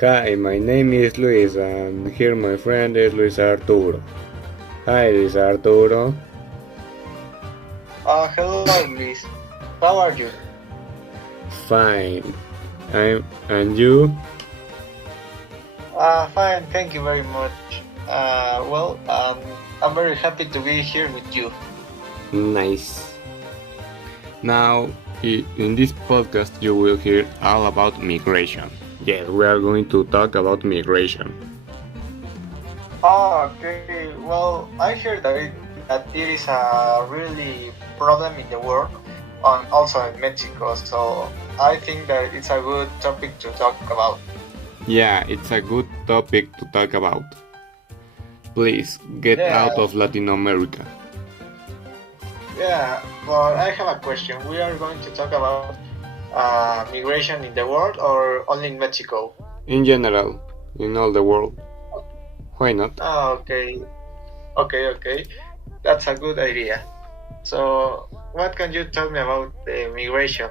Hi, my name is Luis, and here my friend is Luis Arturo. Hi, Luis Arturo. Hello, Luis. How are you? Fine. And you? Fine, thank you very much. I'm very happy to be here with you. Nice. Now, in this podcast, you will hear all about migration. Yes, we are going to talk about migration. Okay. Well, I hear that it is a really problem in the world and also in Mexico. So I think that it's a good topic to talk about. Yeah, it's a good topic to talk about. Please get Yeah, out of Latin America. yeah. But I have a question. We are going to talk about migration in the world or only in Mexico? In general, in all the world. Why not? Okay. Okay. That's a good idea. So, what can you tell me about the migration?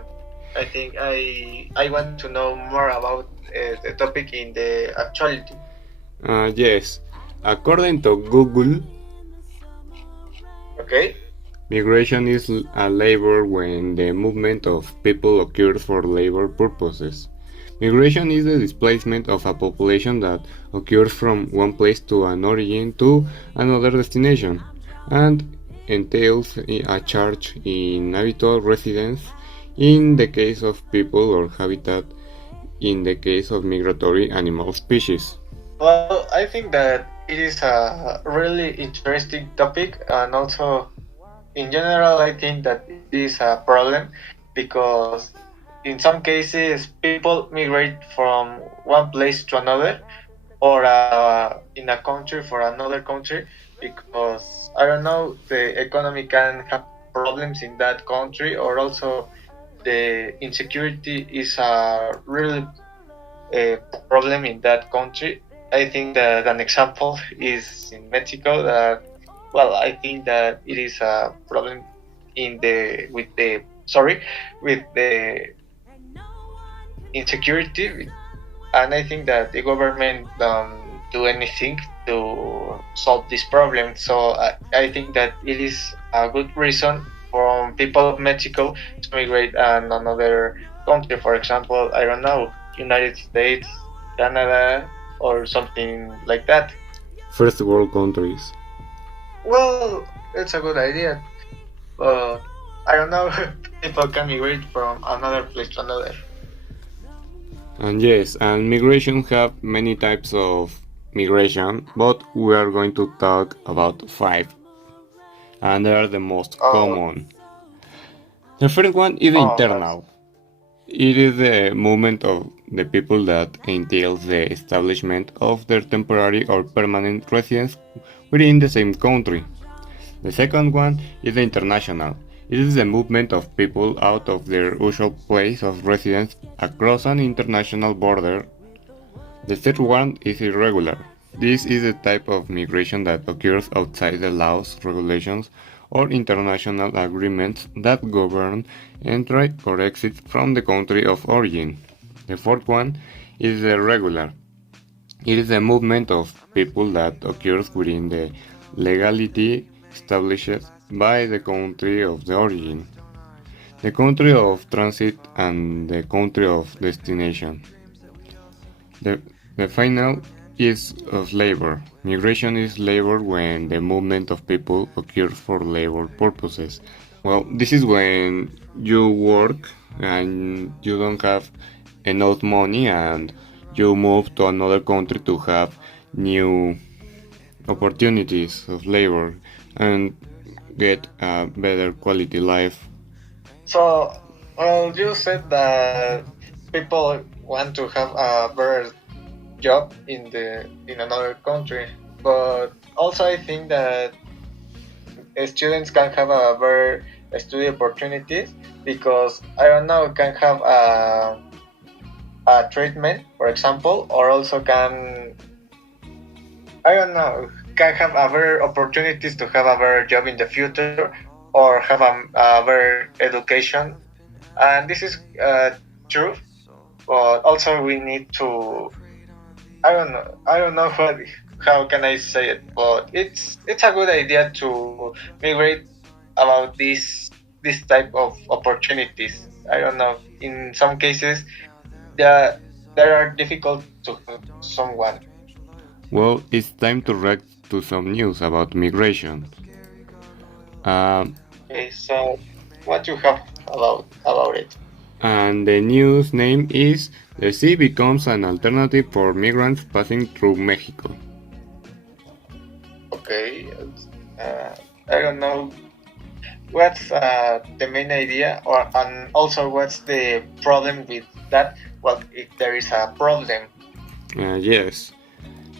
I think I want to know more about the topic in the actuality. Yes, according to Google, Okay. migration is a labor when the movement of people occurs for labor purposes. Migration is the displacement of a population that occurs from one place to an origin to another destination and entails a charge in habitual residence in the case of people or habitat in the case of migratory animal species. Well, I think that it is a really interesting topic, and also in general, I think that it is a problem because in some cases people migrate from one place to another or in a country for another country because I don't know, the economy can have problems in that country, or also the insecurity is a really problem in that country. I think that an example is in Mexico. That, well, I think that it is a problem in the with the sorry with the insecurity, and I think that the government don't do anything to solve this problem. So I think that it is a good reason for people of Mexico to migrate and another country. For example, I don't know, United States, Canada, or something like that. First world countries. Well, it's a good idea, but I don't know. People can migrate from another place to another. And yes, and migration have many types of migration, but we are going to talk about five, and they are the most Oh, common. The first one is oh, that's internal. It is the movement of the people that entails the establishment of their temporary or permanent residence within the same country. The second one is the international. It is the movement of people out of their usual place of residence across an international border. The third one is irregular. This is a type of migration that occurs outside the laws, regulations, or international agreements that govern entry or exit from the country of origin. The fourth one is the regular. It is a movement of people that occurs within the legality established by the country of the origin, the country of transit, and the country of destination. The, the final is of labor. Migration is labor when the movement of people occurs for labor purposes. Well, this is when you work and you don't have enough money and you move to another country to have new opportunities of labor and get a better quality life. so. Well, you said that people want to have a better job in another country, but also I think that students can have a better study opportunities because I don't know, can have a treatment, for example, or also can, I don't know, can have a better opportunities to have a better job in the future, or have a better education. And this is true, but also we need to I don't know how can I say it, but it's a good idea to migrate about this type of opportunities. I don't know. In some cases, there are difficult to someone. Well, it's time to react to some news about migration. Um, Okay, so what you have about it? and the news name is The Sea Becomes an Alternative for Migrants Passing Through Mexico. Okay, uh, I don't know what's the main idea, or and also what's the problem with that. Well, if there is a problem. Yes.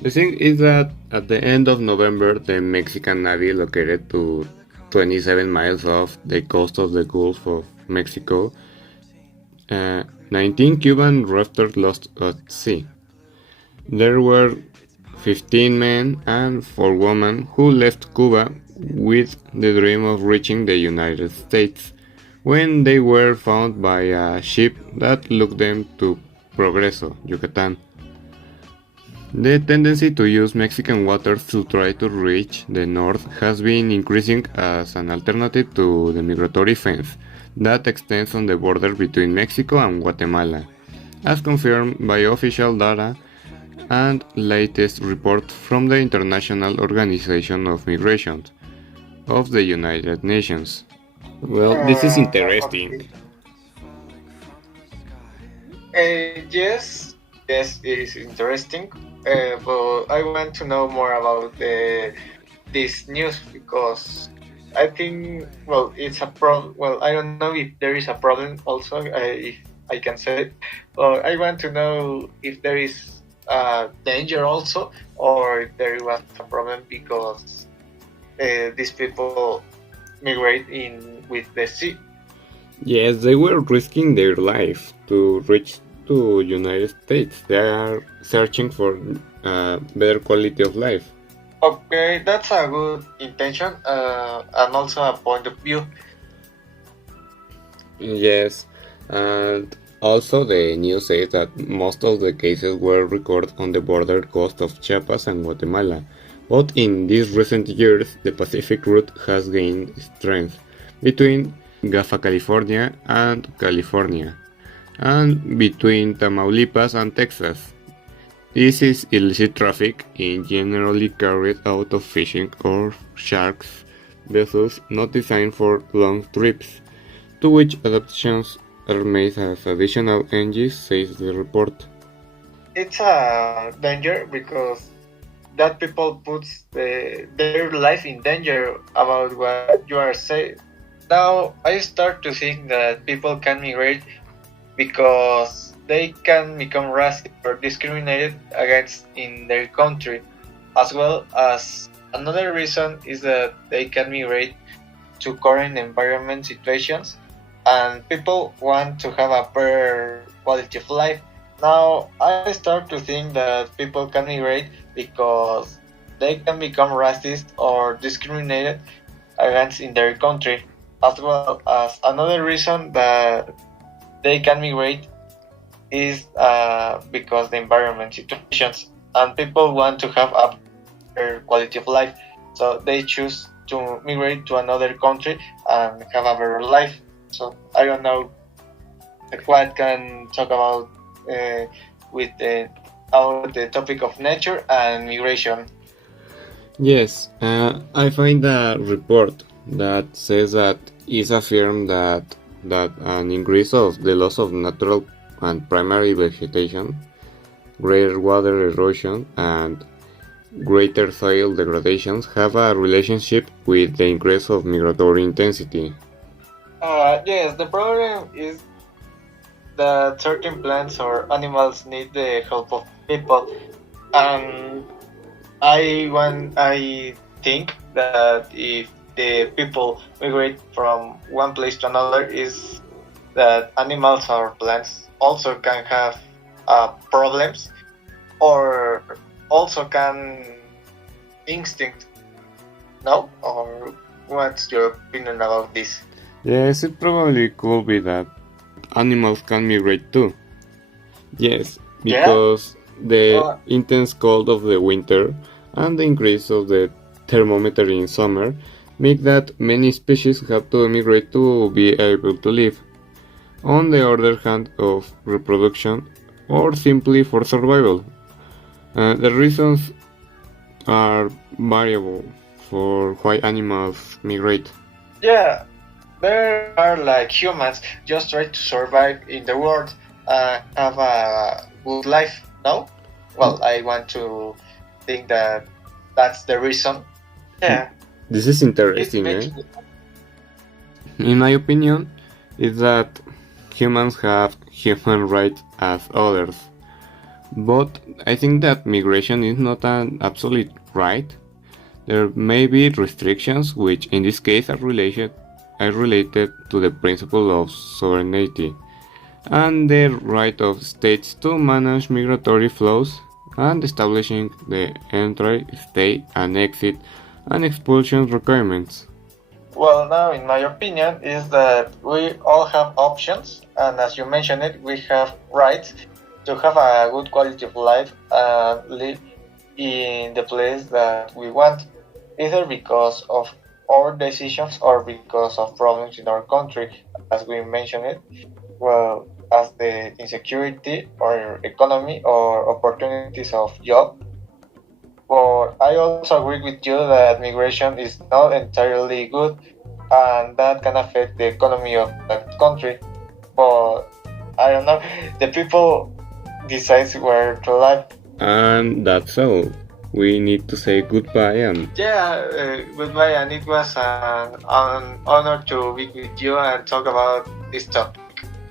The thing is that at the end of November, the Mexican Navy located to 27 miles off the coast of the Gulf of Mexico, 19 Cuban rafters lost at sea. There were 15 men and 4 women who left Cuba with the dream of reaching the United States when they were found by a ship that took them to Progreso, Yucatan. The tendency to use Mexican waters to try to reach the north has been increasing as an alternative to the migratory fence that extends on the border between Mexico and Guatemala, as confirmed by official data and latest report from the International Organization of Migration of the United Nations. Well, this is interesting. Okay. Yes, yes, it is interesting. But I want to know more about this news because I think it's a problem. Well, I don't know if there is a problem. Also, I can say it. But I want to know if there is danger also, or if there was a problem because these people migrate in with the sea. Yes, they were risking their life to reach to United States. They are searching for better quality of life. Okay, that's a good intention and also a point of view. Yes, and also the news says that most of the cases were recorded on the border coast of Chiapas and Guatemala. But in these recent years, the Pacific route has gained strength between Baja California and California, and between Tamaulipas and Texas. This is illicit traffic generally carried out of fishing or sharks vessels not designed for long trips, to which adaptations are made as additional engines, says the report. It's a danger because that people puts their life in danger about what you are saying. Now I start to think that people can migrate because they can become racist or discriminated against in their country, as well as another reason is that they can migrate to current environment situations and people want to have a better quality of life. Now I start to think that people can migrate because they can become racist or discriminated against in their country, as well as another reason that they can migrate is because the environment situations and people want to have a better quality of life, so they choose to migrate to another country and have a better life. So I don't know what can talk about with about the topic of nature and migration. Yes, I find a report that says that is affirmed that an increase of the loss of natural and primary vegetation, greater water erosion, and greater soil degradations have a relationship with the increase of migratory intensity. Yes, the problem is that certain plants or animals need the help of people, and I think that if the people migrate from one place to another, is that animals or plants also can have problems or also can instinct. No, or what's your opinion about this? Yes, it probably could be that animals can migrate too. Yes, Yeah. because the intense cold of the winter and the increase of the thermometer in summer make that many species have to migrate to be able to live. On the other hand, of reproduction or simply for survival. The reasons are variable for why animals migrate. Yeah, there are like humans just try to survive in the world and have a good life. No, well, I want to think that that's the reason. Yeah, This is it's interesting, eh? basically. In my opinion, is that humans have human rights as others. But I think that migration is not an absolute right. There may be restrictions which in this case are related to the principle of sovereignty and the right of states to manage migratory flows and establishing the entry, stay and exit and expulsion requirements. Well, now, in my opinion, is that we all have options, and as you mentioned it, we have rights to have a good quality of life and live in the place that we want, either because of our decisions or because of problems in our country, as we mentioned it, well, as the insecurity or economy or opportunities of job. But I also agree with you that migration is not entirely good and that can affect the economy of that country. But I don't know, the people decides where to live. And that's all. We need to say goodbye and Yeah, goodbye, and it was an honor to be with you and talk about this topic.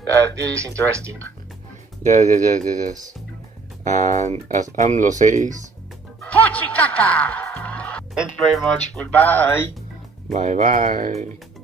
That is interesting. yes. And as AMLO says, Thank you very much. Goodbye. bye bye.